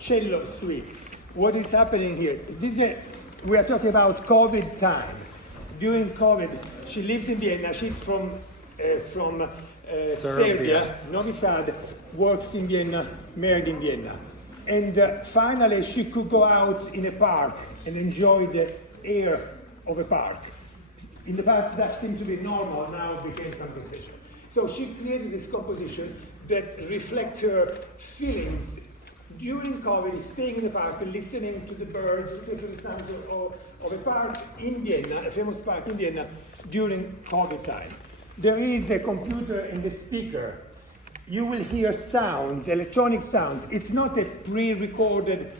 cello suite. What is happening here? We are talking about COVID time. During COVID, she lives in Vienna. She's from Serbia, Novi Sad, works in Vienna, married in Vienna. And finally, she could go out in a park and enjoy the air of a park. In the past, that seemed to be normal. Now it became something special. So she created this composition that reflects her feelings during COVID, staying in the park, listening to the birds, listening to the sounds of a park in Vienna, a famous park in Vienna, during COVID time. There is a computer in the speaker. You will hear sounds, electronic sounds. It's not a pre-recorded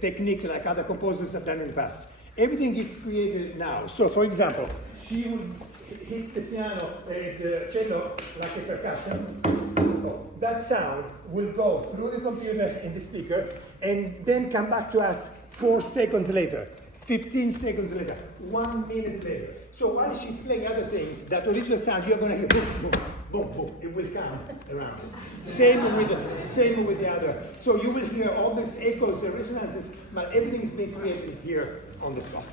technique like other composers have done in the past. Everything is created now. So, for example, she will hit the piano, the cello, like a percussion. That sound will go through the computer in the speaker and then come back to us 4 seconds later, 15 seconds later, 1 minute later. So while she's playing other things, that original sound, you're going to hear boom, boom, boom, boom. It will come around. Same with the other. So you will hear all these echoes, the resonances, but everything is being created here on the spot.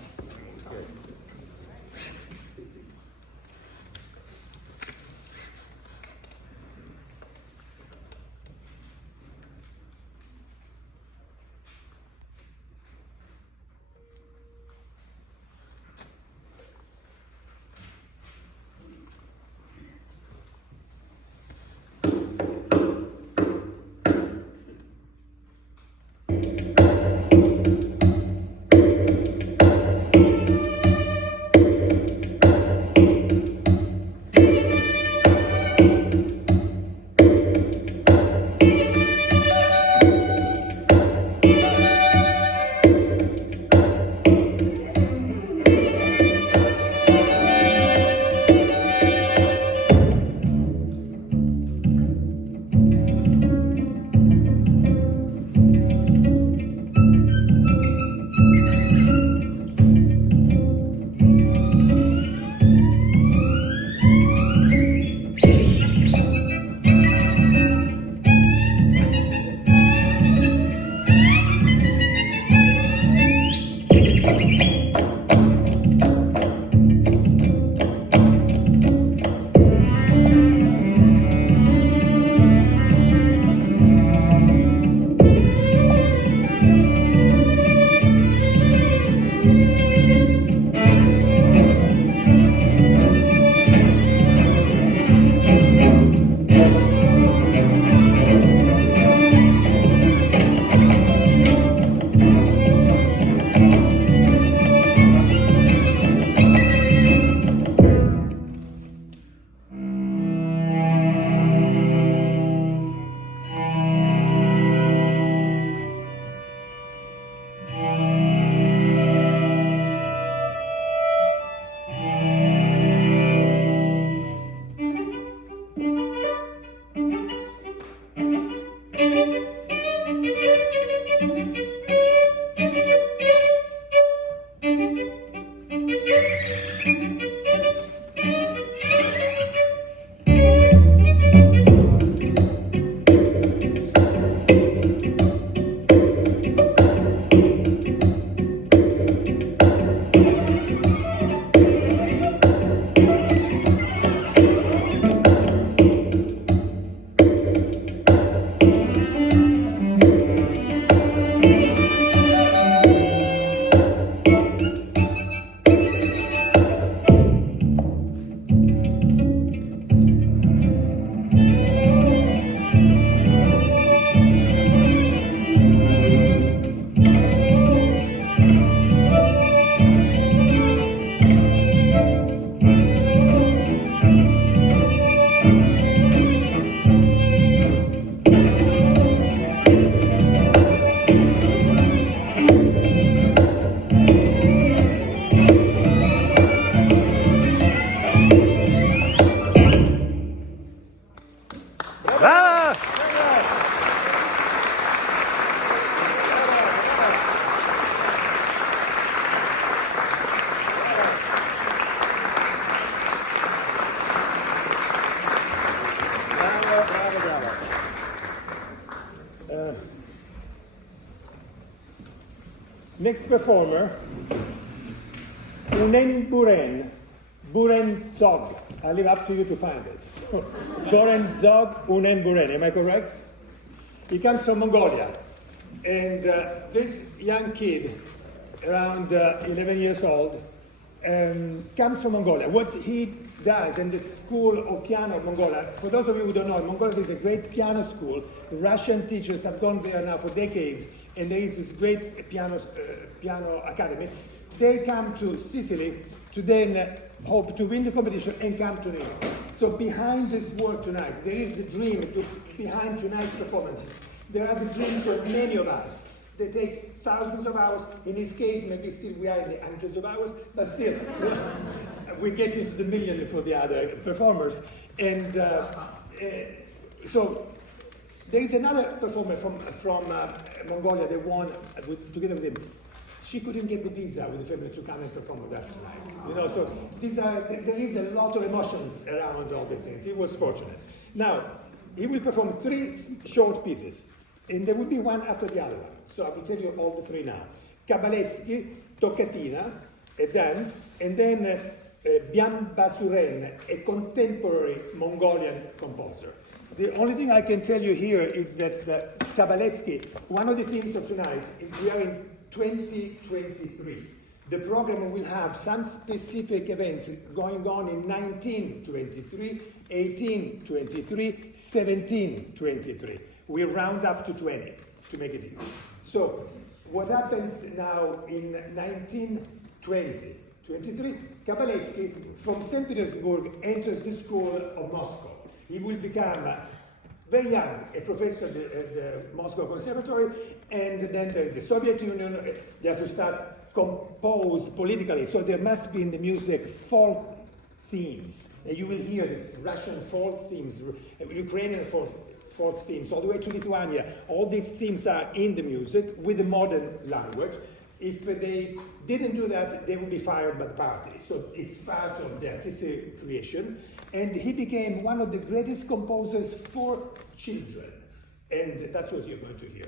Next performer, Unen Buren Zog. I leave up to you to find it. So, Buren Zog, Unen Buren, am I correct? He comes from Mongolia. And this young kid, around 11 years old, comes from Mongolia. What he does in the school of piano of Mongolia, for those of you who don't know, Mongolia is a great piano school. Russian teachers have gone there now for decades, and there is this great piano academy. They come to Sicily to then hope to win the competition and come to New York. So behind this work tonight, there is the dream behind tonight's performances. There are the dreams of many of us. They take thousands of hours. In this case, maybe still we are in the hundreds of hours, but still, we get into the million for the other performers. And so there is another performer from Mongolia. They won together with him. She couldn't get the visa with the family to come and perform with us tonight. So there is a lot of emotions around all these things. He was fortunate. Now, he will perform 3 short pieces, and there will be one after the other one. So I will tell you all the 3 now. Kabalevsky, Toccatina, a dance, and then Byamba-Suren, a contemporary Mongolian composer. The only thing I can tell you here is that Kabalevsky, one of the themes of tonight is we are in 2023. The program will have some specific events going on in 1923, 1823, 1723. We round up to 20 to make it easy. So what happens now in 1920, 23, Kabalevsky from St. Petersburg enters the school of Moscow. He will become very young, a professor at the Moscow Conservatory, and then the Soviet Union, they have to start compose politically. So there must be in the music folk themes. And you will hear this Russian folk themes, Ukrainian folk themes, all the way to Lithuania. All these themes are in the music with the modern language. If they didn't do that, they would be fired by the party. So it's part of the artistic creation. And he became one of the greatest composers for children. And that's what you're going to hear.